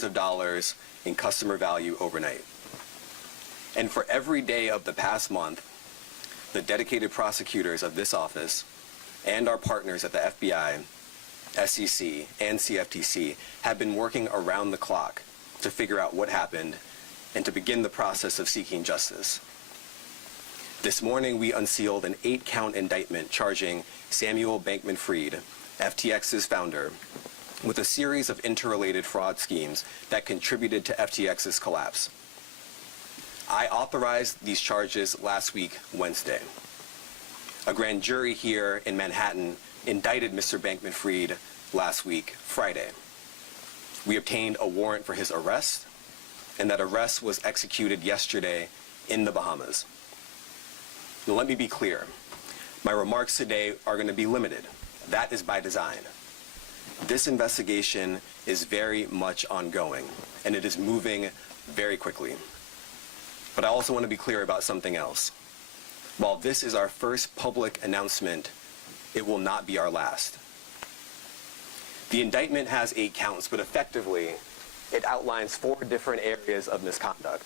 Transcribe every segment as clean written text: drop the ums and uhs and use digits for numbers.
billions of dollars in customer value overnight. And for every day of the past month, the dedicated prosecutors of this office and our partners at the FBI, SEC, and CFTC have been working around the clock to figure out what happened and to begin the process of seeking justice. This morning, we unsealed an 8-count indictment charging Samuel Bankman-Fried, FTX's founder, with a series of interrelated fraud schemes that contributed to FTX's collapse. I authorized these charges last week, Wednesday. A grand jury here in Manhattan indicted Mr. Bankman-Fried last week, Friday. We obtained a warrant for his arrest, and that arrest was executed yesterday in the Bahamas. Now, let me be clear. My remarks today are going to be limited. That is by design. This investigation is very much ongoing, and it is moving very quickly. But I also want to be clear about something else. While this is our first public announcement, it will not be our last. The indictment has 8 counts, but effectively, it outlines 4 different areas of misconduct.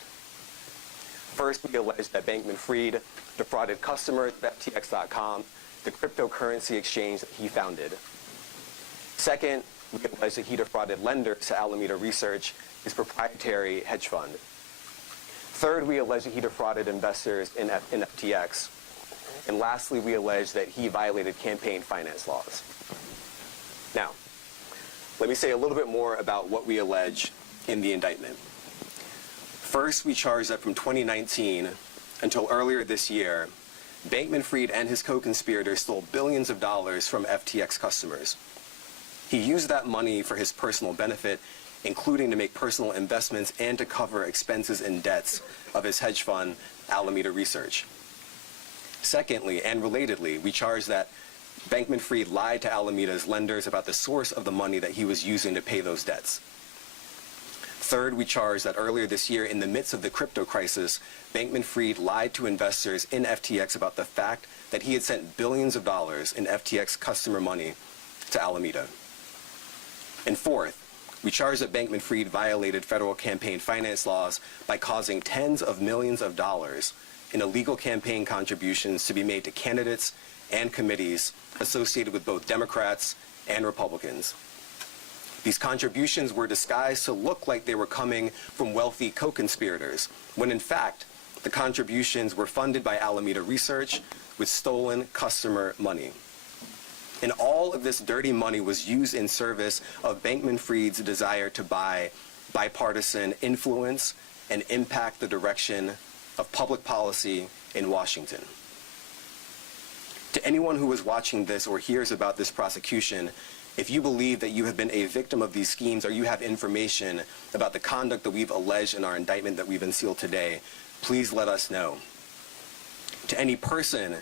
First, we allege that Bankman-Fried defrauded customers of FTX.com, the cryptocurrency exchange that he founded. Second, we allege that he defrauded lenders to Alameda Research, his proprietary hedge fund. Third, we allege that he defrauded investors in FTX. And lastly, we allege that he violated campaign finance laws. Now, let me say a little bit more about what we allege in the indictment. First, we charge that from 2019 until earlier this year, Bankman-Fried and his co-conspirators stole billions of dollars from FTX customers. He used that money for his personal benefit, including to make personal investments and to cover expenses and debts of his hedge fund, Alameda Research. Secondly, and relatedly, we charge that Bankman-Fried lied to Alameda's lenders about the source of the money that he was using to pay those debts. Third, we charge that earlier this year, in the midst of the crypto crisis, Bankman-Fried lied to investors in FTX about the fact that he had sent billions of dollars in FTX customer money to Alameda. And fourth, we charge that Bankman-Fried violated federal campaign finance laws by causing tens of millions of dollars in illegal campaign contributions to be made to candidates and committees associated with both Democrats and Republicans. These contributions were disguised to look like they were coming from wealthy co-conspirators, when in fact, the contributions were funded by Alameda Research with stolen customer money. And all of this dirty money was used in service of Bankman-Fried's desire to buy bipartisan influence and impact the direction of public policy in Washington. To anyone who is watching this or hears about this prosecution, if you believe that you have been a victim of these schemes or you have information about the conduct that we've alleged in our indictment that we've unsealed today, please let us know. To any person,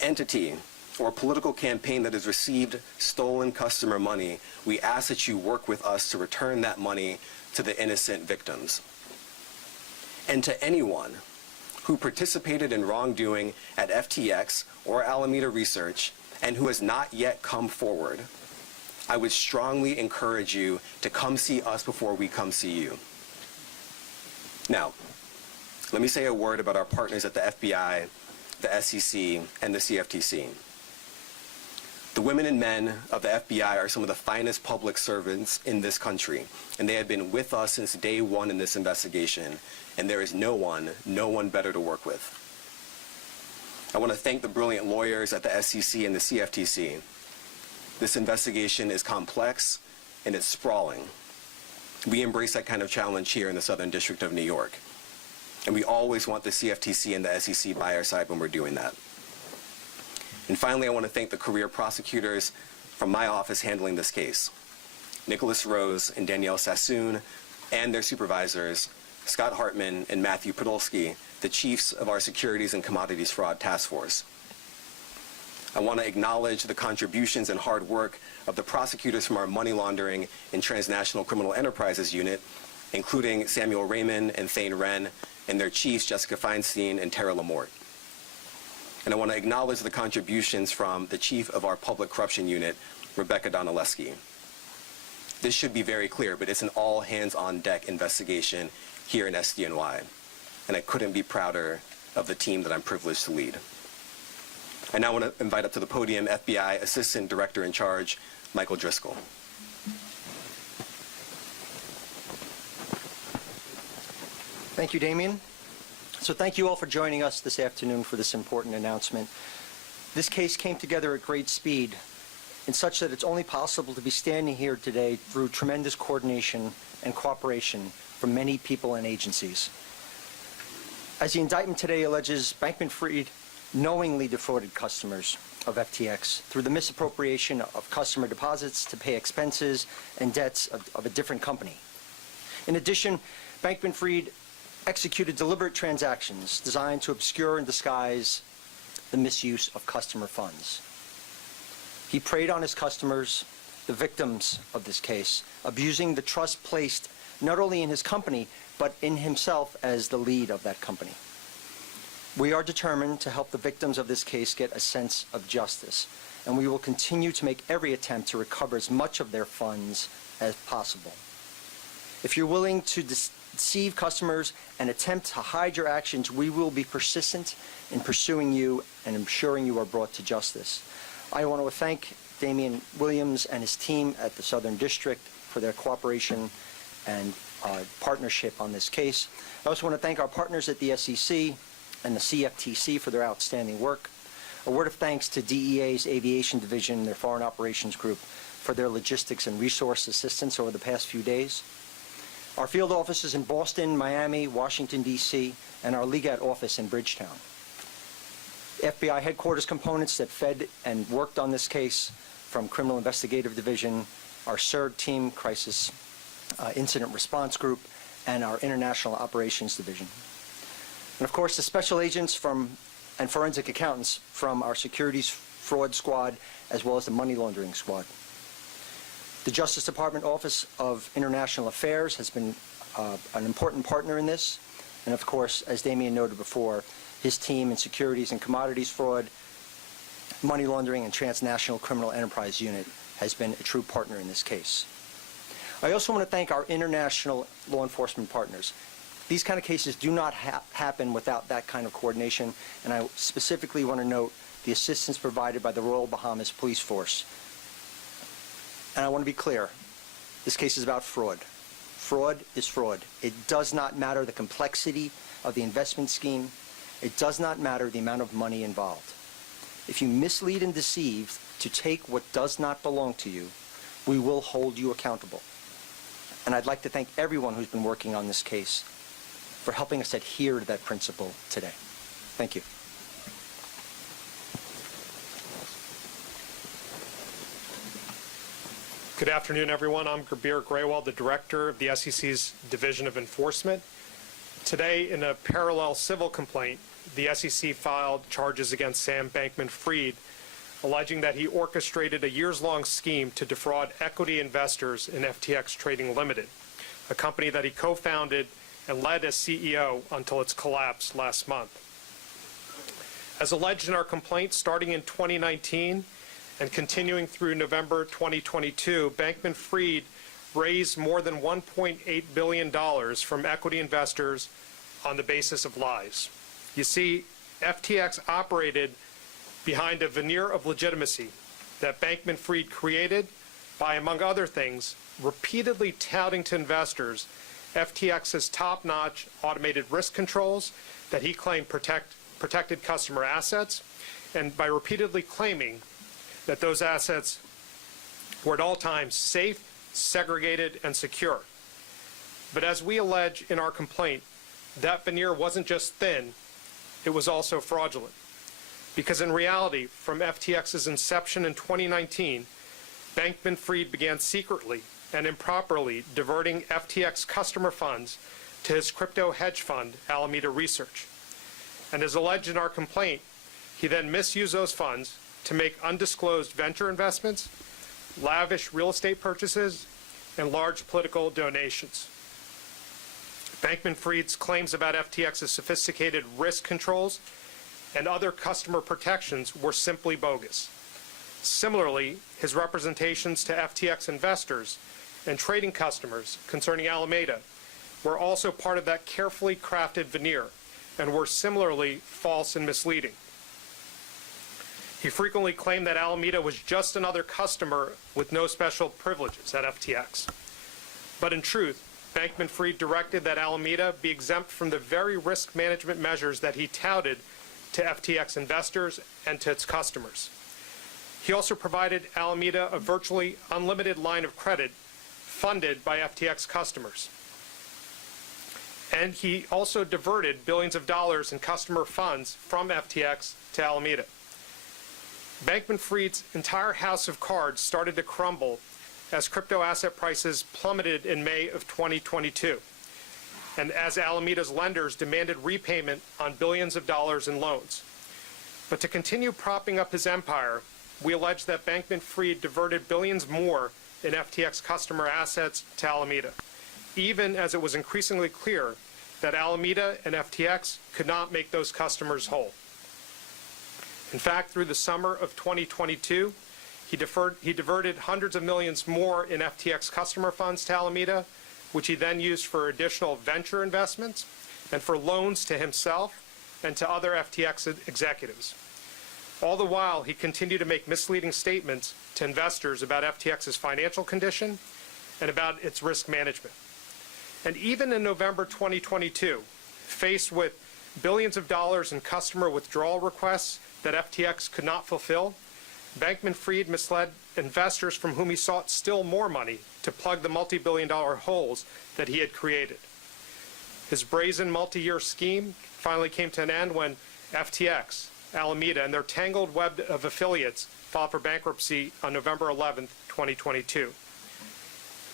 entity, or political campaign that has received stolen customer money, we ask that you work with us to return that money to the innocent victims. And to anyone who participated in wrongdoing at FTX or Alameda Research and who has not yet come forward, I would strongly encourage you to come see us before we come see you. Now, let me say a word about our partners at the FBI, the SEC, and the CFTC. The women and men of the FBI are some of the finest public servants in this country, and they have been with us since day one in this investigation, and there is no one better to work with. I want to thank the brilliant lawyers at the SEC and the CFTC. This investigation is complex and it's sprawling. We embrace that kind of challenge here in the Southern District of New York, and we always want the CFTC and the SEC by our side when we're doing that. And finally, I want to thank the career prosecutors from my office handling this case, Nicholas Rose and Danielle Sassoon, and their supervisors, Scott Hartman and Matthew Podolsky, the chiefs of our Securities and Commodities Fraud Task Force. I want to acknowledge the contributions and hard work of the prosecutors from our Money Laundering and Transnational Criminal Enterprises Unit, including Samuel Raymond and Thane Wren, and their chiefs, Jessica Feinstein and Tara Lamort. And I want to acknowledge the contributions from the chief of our Public Corruption Unit, Rebecca Donaleski. This should be very clear, but it's an all-hands-on-deck investigation here in SDNY, and I couldn't be prouder of the team that I'm privileged to lead. I now want to invite up to the podium FBI Assistant Director in Charge, Michael Driscoll. Thank you, Damian. So thank you all for joining us this afternoon for this important announcement. This case came together at great speed, in such that it's only possible to be standing here today through tremendous coordination and cooperation from many people and agencies. As the indictment today alleges, Bankman-Fried knowingly defrauded customers of FTX through the misappropriation of customer deposits to pay expenses and debts of a different company. In addition, Bankman-Fried executed deliberate transactions designed to obscure and disguise the misuse of customer funds. He preyed on his customers, the victims of this case, abusing the trust placed not only in his company, but in himself as the lead of that company. We are determined to help the victims of this case get a sense of justice, and we will continue to make every attempt to recover as much of their funds as possible. If you're willing to deceive customers and attempt to hide your actions, we will be persistent in pursuing you and ensuring you are brought to justice. I want to thank Damian Williams and his team at the Southern District for their cooperation and partnership on this case. I also want to thank our partners at the SEC and the CFTC for their outstanding work. A word of thanks to DEA's Aviation Division, their Foreign Operations Group, for their logistics and resource assistance over the past few days. Our field offices in Boston, Miami, Washington, D.C., and our Legat office in Bridgetown. FBI headquarters components that fed and worked on this case, from Criminal Investigative Division, our CERG team, Crisis Incident Response Group, and our International Operations Division. And of course, the special agents and forensic accountants from our Securities Fraud Squad, as well as the Money Laundering Squad. The Justice Department Office of International Affairs has been an important partner in this. And of course, as Damian noted before, his team in Securities and Commodities Fraud, Money Laundering, and Transnational Criminal Enterprise Unit has been a true partner in this case. I also want to thank our international law enforcement partners. These kind of cases do not happen without that kind of coordination, and I specifically want to note the assistance provided by the Royal Bahamas Police Force. And I want to be clear, this case is about fraud. Fraud is fraud. It does not matter the complexity of the investment scheme. It does not matter the amount of money involved. If you mislead and deceive to take what does not belong to you, we will hold you accountable. And I'd like to thank everyone who's been working on this case for helping us adhere to that principle today. Thank you. Good afternoon, everyone. I'm Gurbir, Grewal, the Director of the SEC's Division of Enforcement. Today, in a parallel civil complaint, the SEC filed charges against Sam Bankman-Fried, alleging that he orchestrated a years-long scheme to defraud equity investors in FTX Trading Limited, a company that he co-founded and led as CEO until its collapse last month. As alleged in our complaint, starting in 2019 and continuing through November 2022, Bankman-Fried raised more than $1.8 billion from equity investors on the basis of lies. You see, FTX operated behind a veneer of legitimacy that Bankman-Fried created by, among other things, repeatedly touting to investors FTX's top-notch automated risk controls that he claimed protected customer assets, and by repeatedly claiming that those assets were at all times safe, segregated, and secure. But as we allege in our complaint, that veneer wasn't just thin, it was also fraudulent. Because in reality, from FTX's inception in 2019, Bankman-Fried began secretly and improperly diverting FTX customer funds to his crypto hedge fund, Alameda Research. And as alleged in our complaint, he then misused those funds to make undisclosed venture investments, lavish real estate purchases, and large political donations. Bankman-Fried's claims about FTX's sophisticated risk controls and other customer protections were simply bogus. Similarly, his representations to FTX investors and trading customers concerning Alameda were also part of that carefully crafted veneer and were similarly false and misleading. He frequently claimed that Alameda was just another customer with no special privileges at FTX. But in truth, Bankman-Fried directed that Alameda be exempt from the very risk management measures that he touted to FTX investors and to its customers. He also provided Alameda a virtually unlimited line of credit funded by FTX customers. And he also diverted billions of dollars in customer funds from FTX to Alameda. Bankman-Fried's entire house of cards started to crumble as crypto asset prices plummeted in May of 2022, and as Alameda's lenders demanded repayment on billions of dollars in loans. But to continue propping up his empire, we allege that Bankman-Fried diverted billions more in FTX customer assets to Alameda, even as it was increasingly clear that Alameda and FTX could not make those customers whole. In fact, through the summer of 2022, he diverted hundreds of millions more in FTX customer funds to Alameda, which he then used for additional venture investments and for loans to himself and to other FTX executives. All the while, he continued to make misleading statements to investors about FTX's financial condition and about its risk management. And even in November 2022, faced with billions of dollars in customer withdrawal requests that FTX could not fulfill, Bankman-Fried misled investors from whom he sought still more money to plug the multi-billion-dollar holes that he had created. His brazen multi-year scheme finally came to an end when FTX, Alameda, and their tangled web of affiliates filed for bankruptcy on November 11, 2022.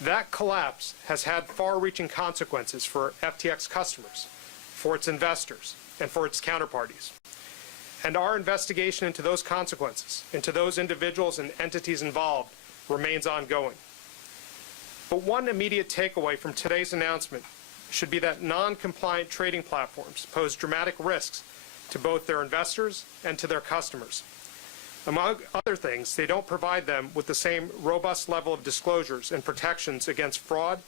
That collapse has had far-reaching consequences for FTX customers, for its investors, and for its counterparties. And our investigation into those consequences, into those individuals and entities involved, remains ongoing. But one immediate takeaway from today's announcement should be that non-compliant trading platforms pose dramatic risks to both their investors and to their customers. Among other things, they don't provide them with the same robust level of disclosures and protections against fraud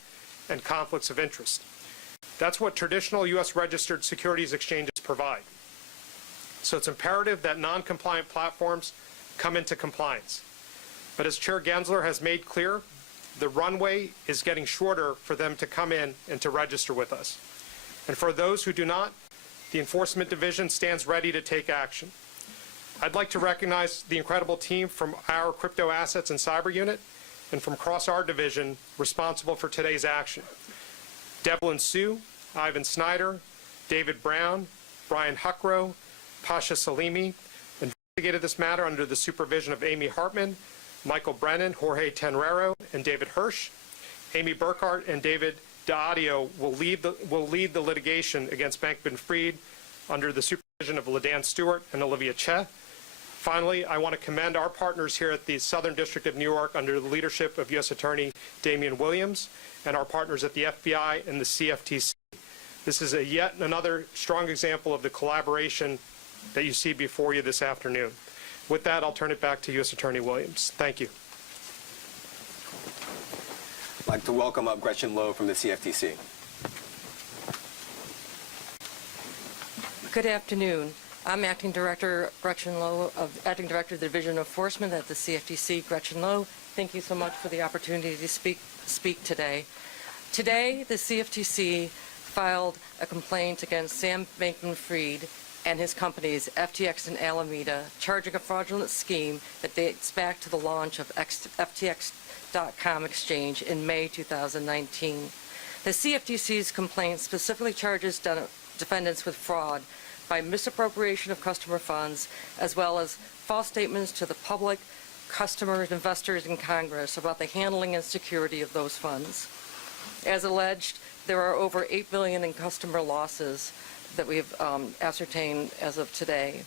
and conflicts of interest. That's what traditional U.S. registered securities exchanges provide. So it's imperative that non-compliant platforms come into compliance. But as Chair Gensler has made clear, the runway is getting shorter for them to come in and to register with us. And for those who do not, the Enforcement Division stands ready to take action. I'd like to recognize the incredible team from our Crypto Assets and Cyber Unit and from across our division responsible for today's action. Devlin Sue, Ivan Snyder, David Brown, Brian Huckrow, Pasha Salimi investigated this matter under the supervision of Amy Hartman, Michael Brennan, Jorge Tenrero, and David Hirsch. Amy Burkhart and David D'Audio will lead the litigation against Bankman-Fried under the supervision of LaDan Stewart and Olivia Che. Finally, I want to commend our partners here at the Southern District of New York under the leadership of U.S. Attorney Damian Williams and our partners at the FBI and the CFTC. This is yet another strong example of the collaboration that you see before you this afternoon. With that, I'll turn it back to U.S. Attorney Williams. Thank you. I'd like to welcome up Gretchen Lowe from the CFTC. Good afternoon. I'm Acting Director Gretchen Lowe, Acting Director of the Division of Enforcement at the CFTC, Gretchen Lowe. Thank you so much for the opportunity to speak today. Today, the CFTC filed a complaint against Sam Bankman-Fried and his companies, FTX and Alameda, charging a fraudulent scheme that dates back to the launch of FTX.com exchange in May 2019. The CFTC's complaint specifically charges defendants with fraud by misappropriation of customer funds, as well as false statements to the public, customers, investors, and Congress about the handling and security of those funds. As alleged, there are over $8 billion in customer losses that we have ascertained as of today.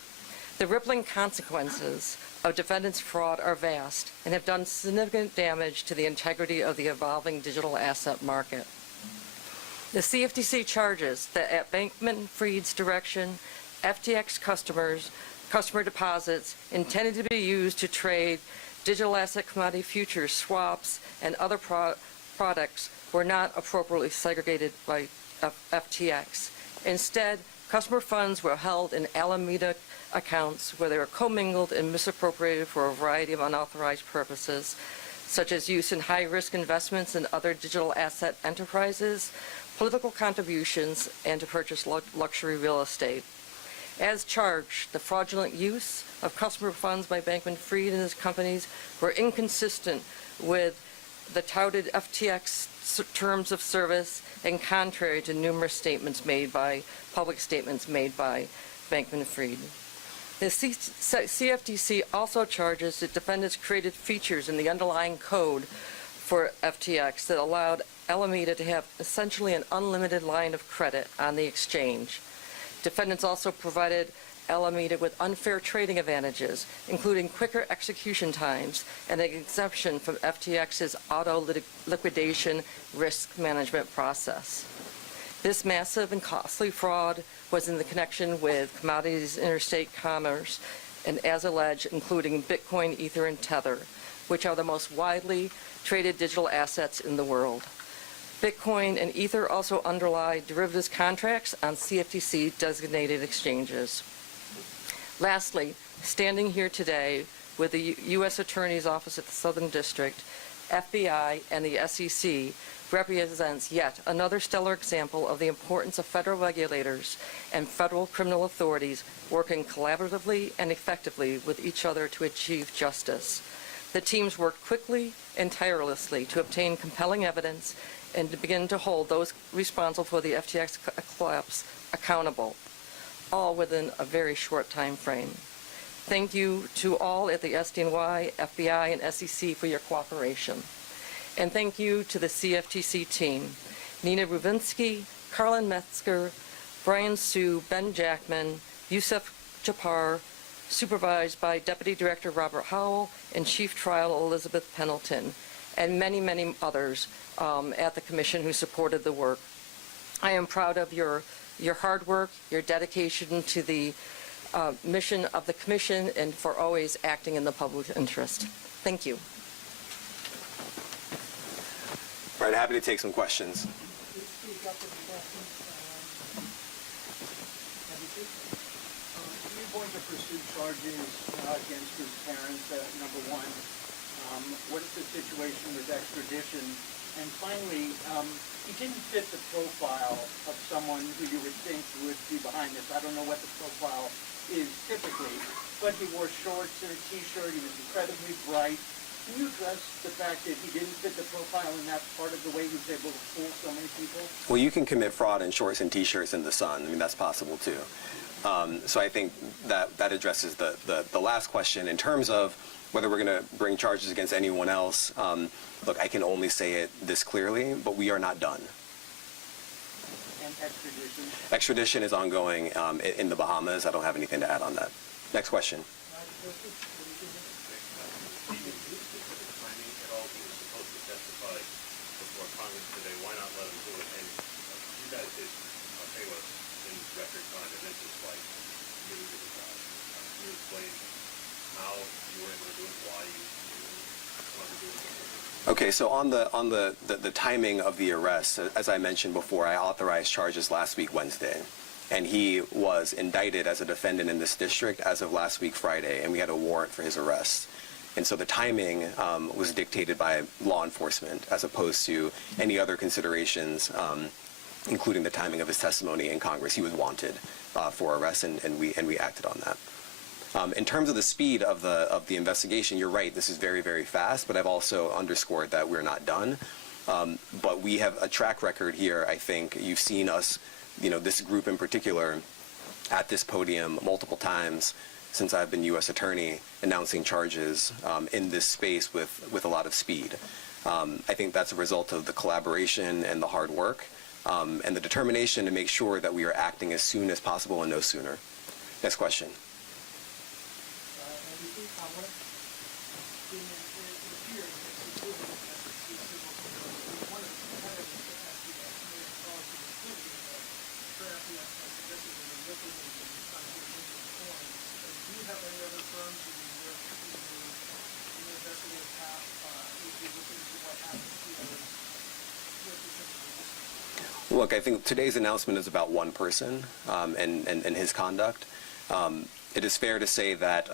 The rippling consequences of defendants' fraud are vast and have done significant damage to the integrity of the evolving digital asset market. The CFTC charges that at Bankman-Fried's direction, FTX customer deposits intended to be used to trade digital asset commodity futures, swaps, and other products were not appropriately segregated by FTX. Instead, customer funds were held in Alameda accounts where they were commingled and misappropriated for a variety of unauthorized purposes, such as use in high-risk investments and other digital asset enterprises, political contributions, and to purchase luxury real estate. As charged, the fraudulent use of customer funds by Bankman-Fried and his companies were inconsistent with the touted FTX terms of service and contrary to numerous public statements made by Bankman-Fried. The CFTC also charges that defendants created features in the underlying code for FTX that allowed Alameda to have essentially an unlimited line of credit on the exchange. Defendants also provided Alameda with unfair trading advantages, including quicker execution times and an exemption from FTX's auto liquidation risk management process. This massive and costly fraud was in the connection with commodities interstate commerce, and as alleged, including Bitcoin, Ether, and Tether, which are the most widely traded digital assets in the world. Bitcoin and Ether also underlie derivatives contracts on CFTC-designated exchanges. Lastly, standing here today with the U.S. Attorney's Office at the Southern District, FBI, and the SEC represents yet another stellar example of the importance of federal regulators and federal criminal authorities working collaboratively and effectively with each other to achieve justice. The teams worked quickly and tirelessly to obtain compelling evidence and to begin to hold those responsible for the FTX collapse accountable, all within a very short time frame. Thank you to all at the SDNY, FBI, and SEC for your cooperation. And thank you to the CFTC team, Nina Rubinsky, Carlin Metzger, Brian Sue, Ben Jackman, Yusuf Japar, supervised by Deputy Director Robert Howell and Chief Trial Elizabeth Pendleton, and many, many others at the Commission who supported the work. I am proud of your hard work, your dedication to the mission of the Commission, and for always acting in the public interest. Thank you. All right, happy to take some questions. Speak up with questions. You're going to pursue charges against his parents, number one. What is the situation with extradition? And finally, he didn't fit the profile of someone who you would think would be behind this. I don't know what the profile is typically, but he wore shorts and a T-shirt. He was incredibly bright. Can you address the fact that he didn't fit the profile and that's part of the way he was able to fool so many people? Well, you can commit fraud in shorts and T-shirts in the sun. I mean, that's possible too. So I think that addresses the last question. In terms of whether we're going to bring charges against anyone else, look, I can only say it this clearly, but we are not done. And extradition? Extradition is ongoing in the Bahamas. I don't have anything to add on that. Next question. Okay, so on the timing of the arrest, as I mentioned before, I authorized charges last week Wednesday, and he was indicted as a defendant in this district as of last week Friday, and we had a warrant for his arrest. And so the timing was dictated by law enforcement as opposed to any other considerations, including the timing of his testimony in Congress. He was wanted for arrest, and we acted on that. In terms of the speed of the investigation, you're right, this is very, very fast, but I've also underscored that we're not done. But we have a track record here. I think you've seen us, this group in particular, at this podium multiple times since I've been U.S. Attorney, announcing charges in this space with a lot of speed. I think that's a result of the collaboration and the hard work and the determination to make sure that we are acting as soon as possible and no sooner. Next question. Look, I think today's announcement is about one person and his conduct. It is fair to say that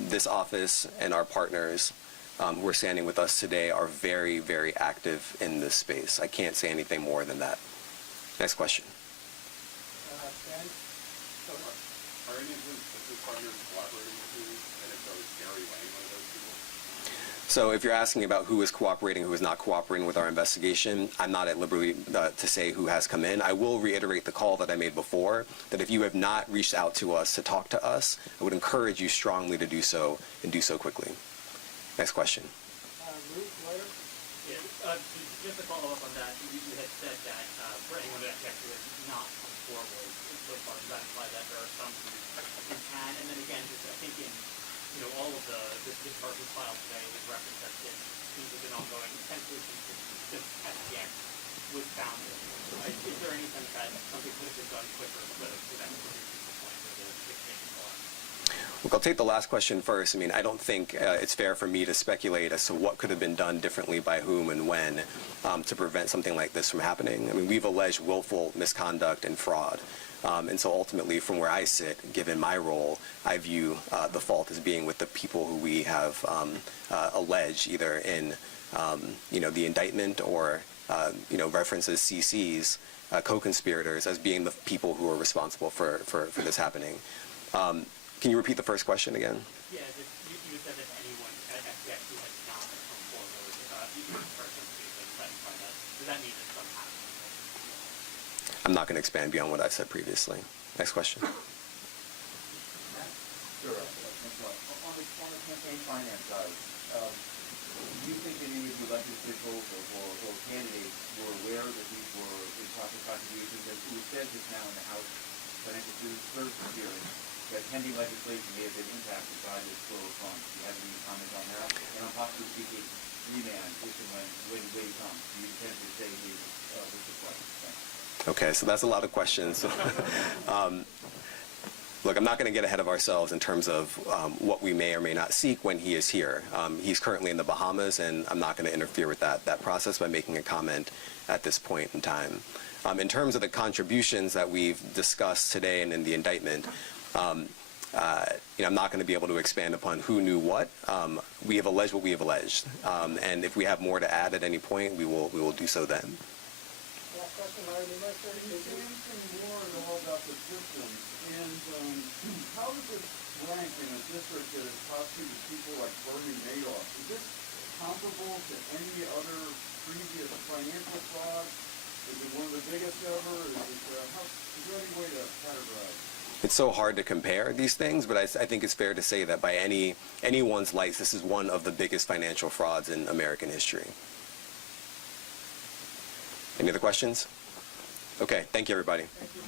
this office and our partners who are standing with us today are very, very active in this space. I can't say anything more than that. Next question. Ben? Are any of his partners collaborating with you? And if so, is Gary Lane one of those people? So if you're asking about who is cooperating, who is not cooperating with our investigation, I'm not at liberty to say who has come in. I will reiterate the call that I made before, that if you have not reached out to us to talk to us, I would encourage you strongly to do so, and do so quickly. Next question. Ruth, lawyer? Yeah, just to follow up on that, you had said that for anyone at FTX who has not come forward so far, does that imply that there are some who can? And then again, just I think in all of the charges filed today with reference that this seems to have been ongoing essentially since FTX was founded. Is there any sense that something could have been done quicker to prevent the point where the case collapsed? Look, I'll take the last question first. I mean, I don't think it's fair for me to speculate as to what could have been done differently by whom and when to prevent something like this from happening. I mean, we've alleged willful misconduct and fraud. And so ultimately, from where I sit, given my role, I view the fault as being with the people who we have alleged, either in the indictment or references CCs, co-conspirators, as being the people who are responsible for this happening. Can you repeat the first question again? Yeah, you said that anyone at FTX who has not come forward, does that mean that some have? I'm not going to expand beyond what I've said previously. Next question. Sure. On the campaign finance side, do you think any of the elected officials or candidates were aware that these were improper contributions? And it was said just now in the House Financial Services hearing that pending legislation may have been impacted by this flow of funds. Do you have any comment on that? And on possibly seeking remand if and when way comes. Do you intend to say this question? Thanks. Okay, so that's a lot of questions. Look, I'm not going to get ahead of ourselves in terms of what we may or may not seek when he is here. He's currently in the Bahamas, and I'm not going to interfere with that process by making a comment at this point in time. In terms of the contributions that we've discussed today and in the indictment, I'm not going to be able to expand upon who knew what. We have alleged what we have alleged, and if we have more to add at any point, we will do so then. Last question, Larry Newmark, sir. Is there anything more at all about the system? And how does this rank in a district that has prosecuted people like Bernie Madoff? Is this comparable to any other previous financial fraud? Is it one of the biggest ever? Is there any way to categorize? It's so hard to compare these things, but I think it's fair to say that by anyone's lights, this is one of the biggest financial frauds in American history. Any other questions? Okay, thank you, everybody. Thank you.